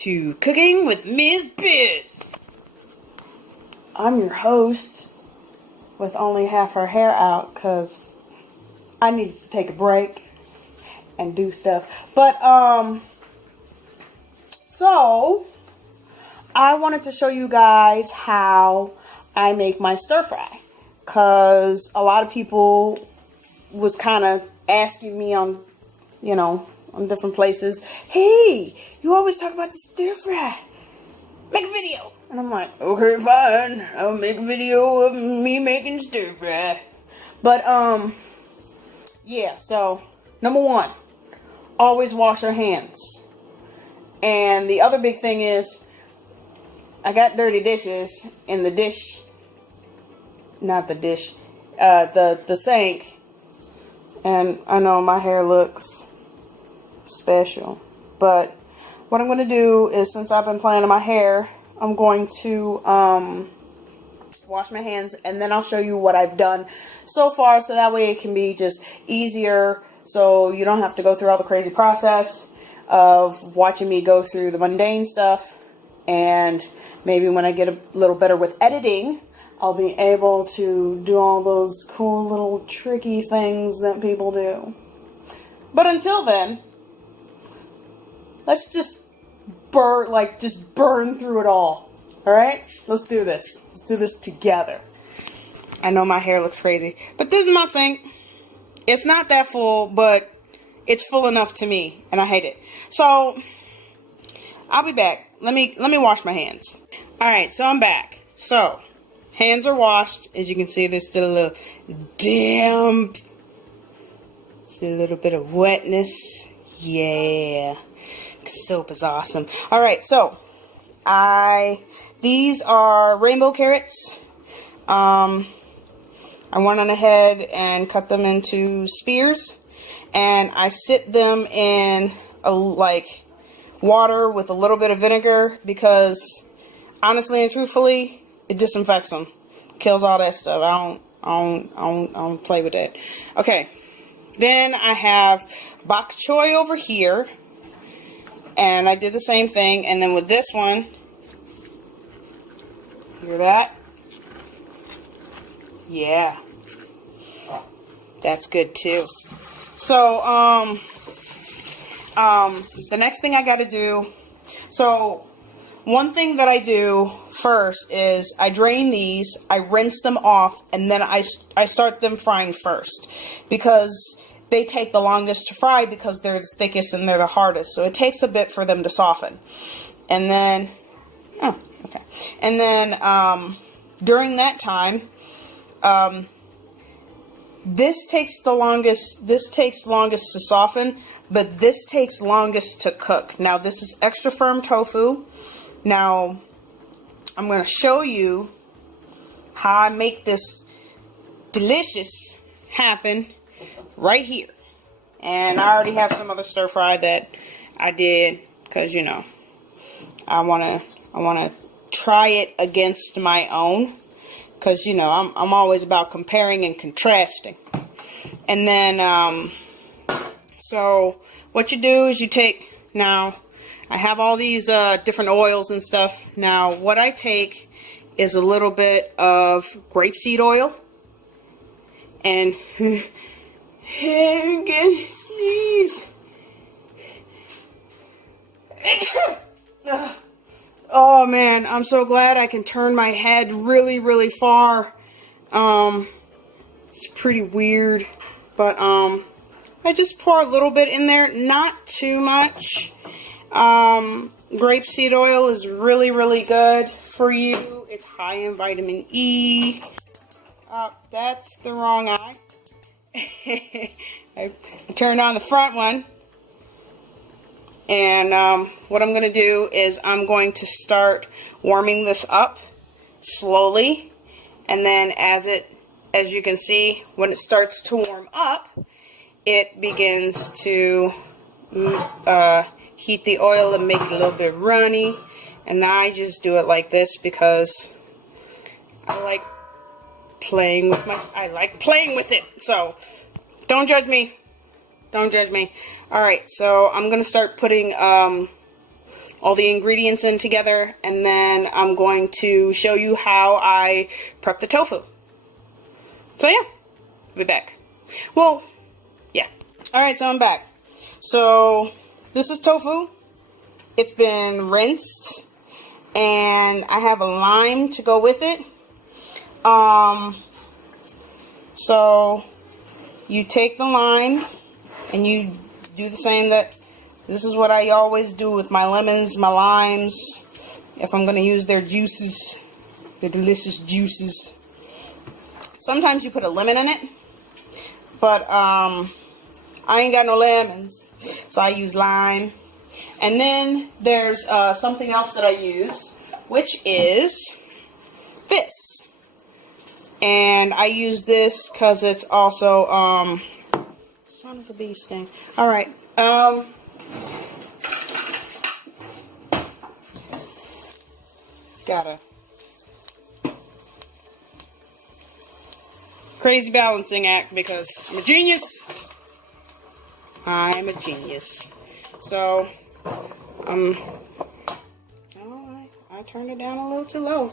to Cooking with Ms. Biz. I'm your host with only half her hair out because I needed to take a break and do stuff. But, so I wanted to show you guys how I make my stir fry, because a lot of people was kind of asking me on, you know, on different places, hey, you always talk about the stir fry, make a video. And I'm like, okay, fine, I'll make a video of me making stir fry. But yeah, so number one, always wash your hands. And the other big thing is, I got dirty dishes in the dish, not the dish, the sink. And I know my hair looks special, but what I'm going to do is, since I've been playing in my hair, I'm going to wash my hands, and then I'll show you what I've done so far, so that way it can be just easier, so you don't have to go through all the crazy process of watching me go through the mundane stuff. And maybe when I get a little better with editing, I'll be able to do all those cool little tricky things that people do. But until then, let's just burn through it all. Alright? Let's do this. Let's do this together. I know my hair looks crazy, but this is my sink. It's not that full, but it's full enough to me, and I hate it. So, I'll be back. Let me wash my hands. Alright, so I'm back. So, hands are washed. As you can see, there's still a little damp. See a little bit of wetness. Yeah. Soap is awesome. Alright, so these are rainbow carrots. I went on ahead and cut them into spears, and I sit them in like water with a little bit of vinegar, because honestly and truthfully, it disinfects them, kills all that stuff. I don't play with that. Okay, then I have bok choy over here. And I did the same thing, and then with this one, hear that? Yeah. That's good too. So, the next thing I gotta do, so one thing that I do first is I drain these, I rinse them off, and then I start them frying first, because they take the longest to fry because they're the thickest and they're the hardest. So it takes a bit for them to soften. And then, and then during that time, this takes longest to soften, but this takes longest to cook. Now this is extra firm tofu. Now I'm going to show you how I make this delicious happen right here. And I already have some other stir fry that I did, because, you know, I want to try it against my own, because, you know, I'm always about comparing and contrasting. And then so what you do is you take, now I have all these different oils and stuff. Now what I take is a little bit of grapeseed oil, and I'm gonna sneeze. Oh man, I'm so glad I can turn my head really, really far. It's pretty weird, but I just pour a little bit in there, not too much. Grapeseed oil is really, really good for you. It's high in vitamin E. That's the wrong eye. I turned on the front one, and what I'm going to do is I'm going to start warming this up slowly, and then as you can see, when it starts to warm up, it begins to heat the oil and make it a little bit runny. And I just do it like this because I like playing with it. So don't judge me. Don't judge me. Alright, so I'm going to start putting all the ingredients in together, and then I'm going to show you how I prep the tofu. So yeah, I'll be back. Well, yeah. Alright, so I'm back. So this is tofu. It's been rinsed, and I have a lime to go with it. So you take the lime and you do the same that this is what I always do with my lemons, my limes, if I'm going to use their juices, the delicious juices. Sometimes you put a lemon in it, but I ain't got no lemons, so I use lime. And then there's something else that I use, which is this. And I use this because it's also, son of a bee sting. Alright, got a crazy balancing act because I'm a genius. I'm a genius. So, I turned it down a little too low.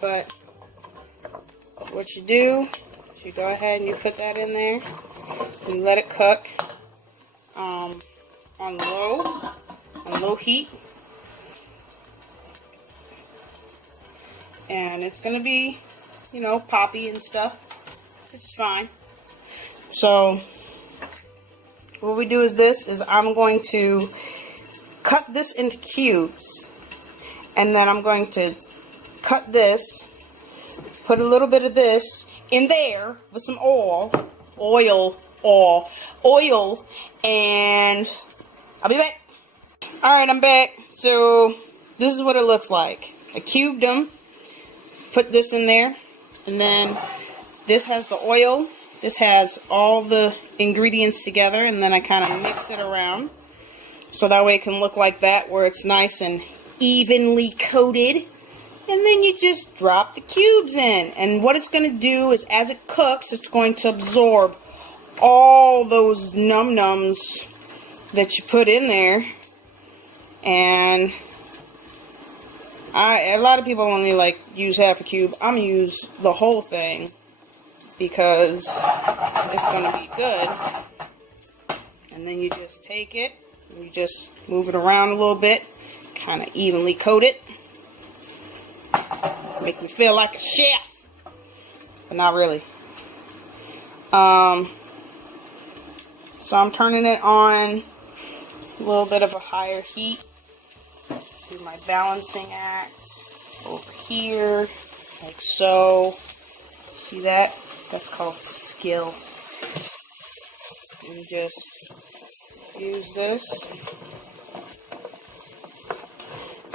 But what you do is you go ahead and you put that in there and let it cook on low heat. And it's gonna be, you know, poppy and stuff. This is fine. So what we do is this, is I'm going to cut this into cubes, and then I'm going to cut this, put a little bit of this in there with some oil, and I'll be back. Alright, I'm back. So this is what it looks like. I cubed them, put this in there, and then this has the oil, this has all the ingredients together, and then I kind of mix it around so that way it can look like that, where it's nice and evenly coated. And then you just drop the cubes in, and what it's going to do is, as it cooks, it's going to absorb all those num-nums that you put in there. And a lot of people only like use half a cube. I'm going to use the whole thing because it's going to be good. And then you just take it, and you just move it around a little bit, kind of evenly coat it. Make me feel like a chef, but not really. So I'm turning it on a little bit of a higher heat. Do my balancing act over here, like so. See that? That's called skill. And just use this.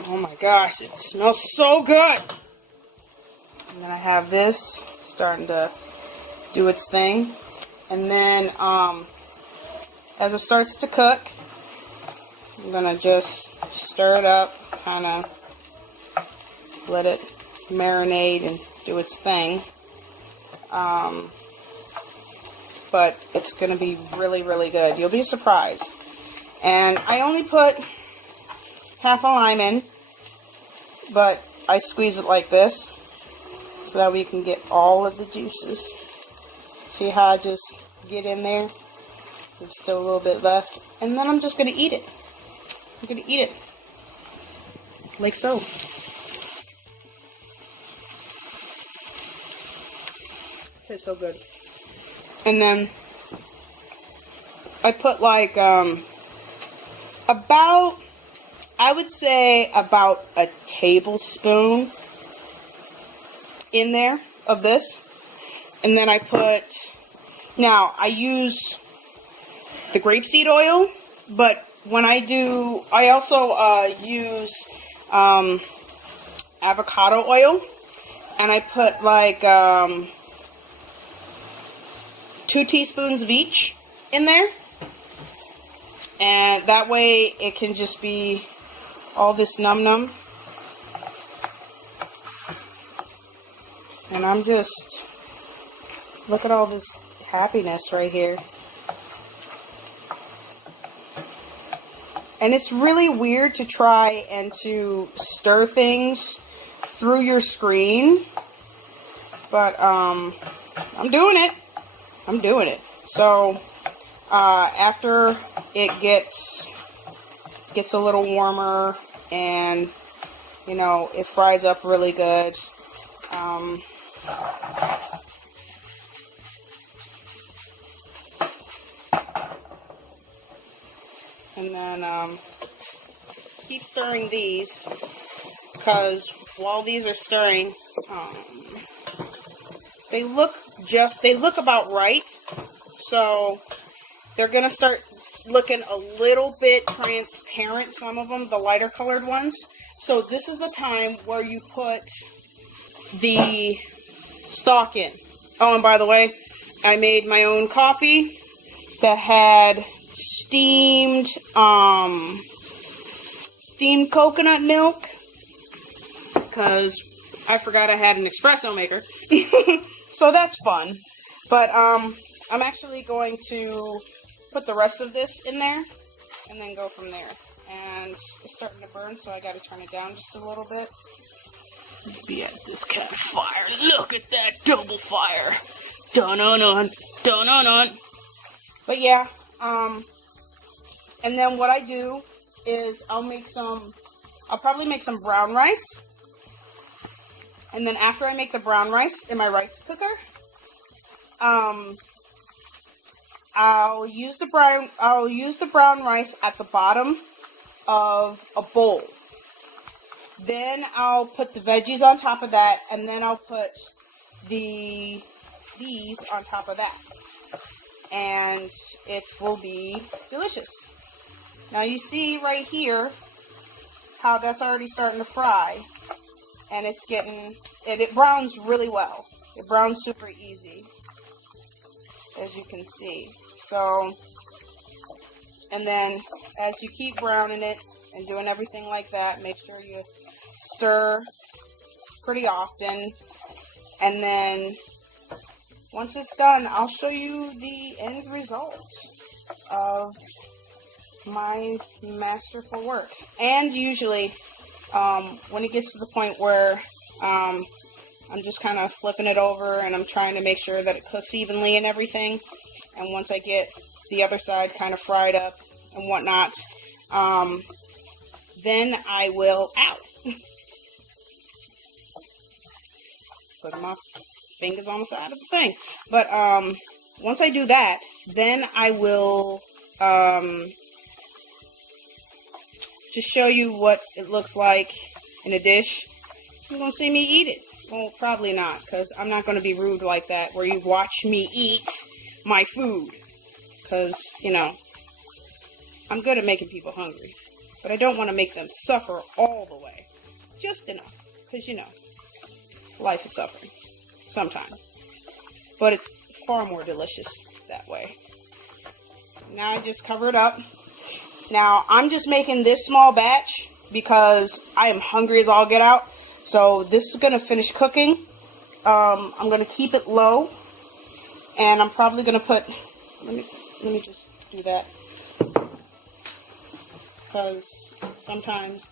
Oh my gosh, it smells so good! And then I have this starting to do its thing. And then, as it starts to cook, I'm gonna just stir it up, kind of let it marinate and do its thing. But it's gonna be really, really good. You'll be surprised. And I only put half a lime in, but I squeeze it like this so that we can get all of the juices. See how I just get in there? There's still a little bit left. And then I'm just going to eat it. I'm going to eat it. Like so. Tastes so good. And then I put like about, I would say about a tablespoon in there of this. And then I put, now I use the grapeseed oil, but when I do, I also use avocado oil, and I put like 2 teaspoons of each in there, and that way it can just be all this num-num. And I'm just, look at all this happiness right here. And it's really weird to try and to stir things through your screen. But I'm doing it. I'm doing it. So after it gets a little warmer and, you know, it fries up really good, and then keep stirring these, because while these are stirring, they look about right. So they're gonna start looking a little bit transparent, some of them, the lighter colored ones. So this is the time where you put the stock in. Oh, and by the way, I made my own coffee that had steamed coconut milk, because I forgot I had an espresso maker. So that's fun. But I'm actually going to put the rest of this in there and then go from there. And it's starting to burn, so I got to turn it down just a little bit. Maybe at this kind of fire. Look at that double fire. Dun-dun-dun, dun-dun-dun. But yeah, and then what I do is I'll probably make some brown rice. And then after I make the brown rice in my rice cooker, I'll use the brown rice at the bottom of a bowl. Then I'll put the veggies on top of that, and then I'll put these on top of that. And it will be delicious. Now you see right here how that's already starting to fry, and it browns really well. It browns super easy, as you can see. So, and then as you keep browning it and doing everything like that, make sure you stir pretty often. And then once it's done, I'll show you the end result of my masterful work. And usually, when it gets to the point where I'm just kind of flipping it over and I'm trying to make sure that it cooks evenly and everything, and once I get the other side kind of fried up and whatnot, then I will, put my fingers on the side of the thing. But once I do that, then I will just show you what it looks like in a dish. You're going to see me eat it. Well, probably not, because I'm not going to be rude like that, where you watch me eat my food. Because, you know, I'm good at making people hungry. But I don't want to make them suffer all the way. Just enough. Because, you know, life is suffering. Sometimes. But it's far more delicious that way. Now I just cover it up. Now, I'm just making this small batch because I am hungry as all get out. So this is going to finish cooking. I'm going to keep it low. And I'm probably going to put, let me just do that. Because sometimes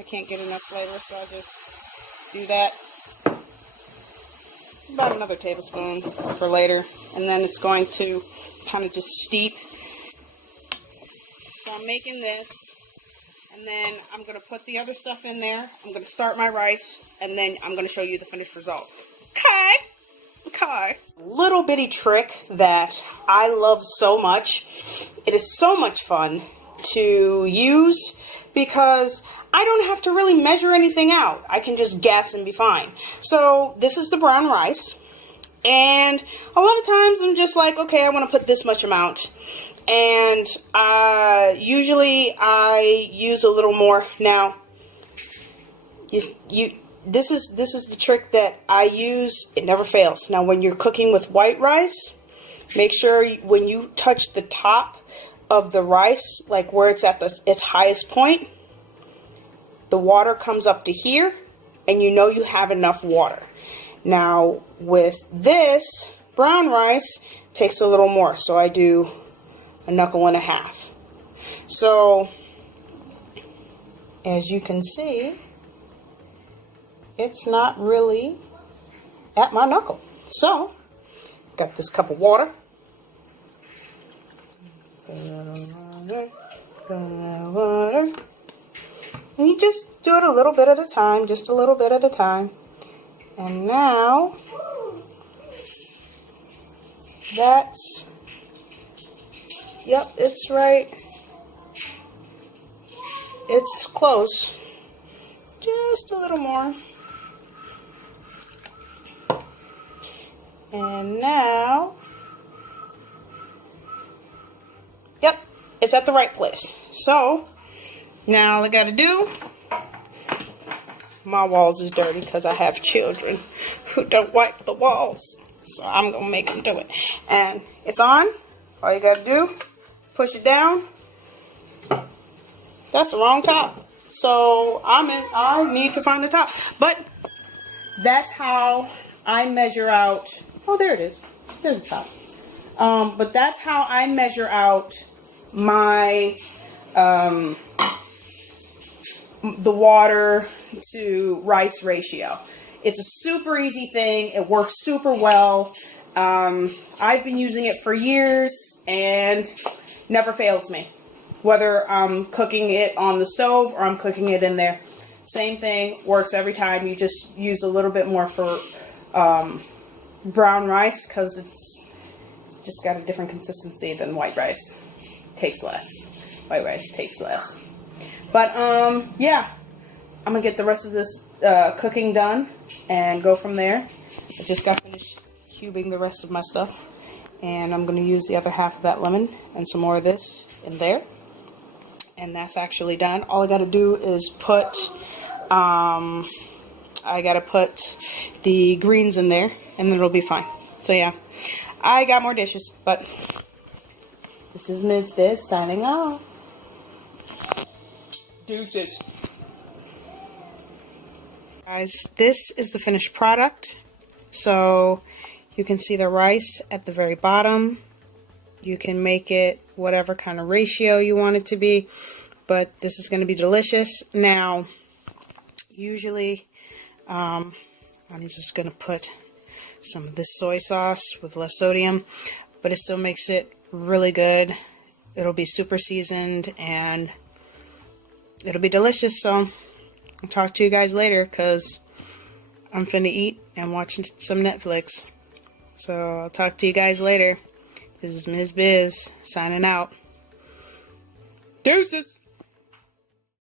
I can't get enough flavor, so I'll just do that. About another tablespoon for later. And then it's going to kind of just steep. So I'm making this. And then I'm going to put the other stuff in there. I'm going to start my rice. And then I'm going to show you the finished result. Okay. Little bitty trick that I love so much. It is so much fun to use because I don't have to really measure anything out. I can just guess and be fine. So this is the brown rice. And a lot of times I'm just like, okay, I want to put this much amount. And usually I use a little more. Now, this is the trick that I use. It never fails. Now, when you're cooking with white rice, make sure when you touch the top of the rice, like where it's at its highest point, the water comes up to here, and you know you have enough water. Now, with this brown rice, it takes a little more, so I do a knuckle and a half. So as you can see, it's not really at my knuckle. So, got this cup of water. And you just do it a little bit at a time, just a little bit at a time. And now, that's, yep, it's right. It's close. Just a little more. And now, yep, it's at the right place. So, now all I gotta do, my walls is dirty because I have children who don't wipe the walls. So I'm gonna make them do it. And it's on. All you gotta do, push it down. That's the wrong top. So I need to find the top. But that's how I measure out. Oh, there it is. There's the top. But that's how I measure out my the water to rice ratio. It's a super easy thing. It works super well. I've been using it for years and never fails me. Whether I'm cooking it on the stove or I'm cooking it in there. Same thing, works every time. You just use a little bit more for brown rice because it's just got a different consistency than white rice. Takes less. White rice takes less. But yeah, I'm gonna get the rest of this cooking done and go from there. I just got finished cubing the rest of my stuff, and I'm gonna use the other half of that lemon and some more of this in there, and that's actually done. All I gotta do is put I gotta put the greens in there, and then it'll be fine. So yeah, I got more dishes, but this is Ms. Biz signing off. Deuces. Guys, this is the finished product. So you can see the rice at the very bottom. You can make it whatever kind of ratio you want it to be, but this is going to be delicious. Now, usually I'm just going to put some of this soy sauce with less sodium, but it still makes it really good. It'll be super seasoned and it'll be delicious. So I'll talk to you guys later because I'm finna eat and watch some Netflix. So I'll talk to you guys later. This is Ms. Biz signing out. Deuces!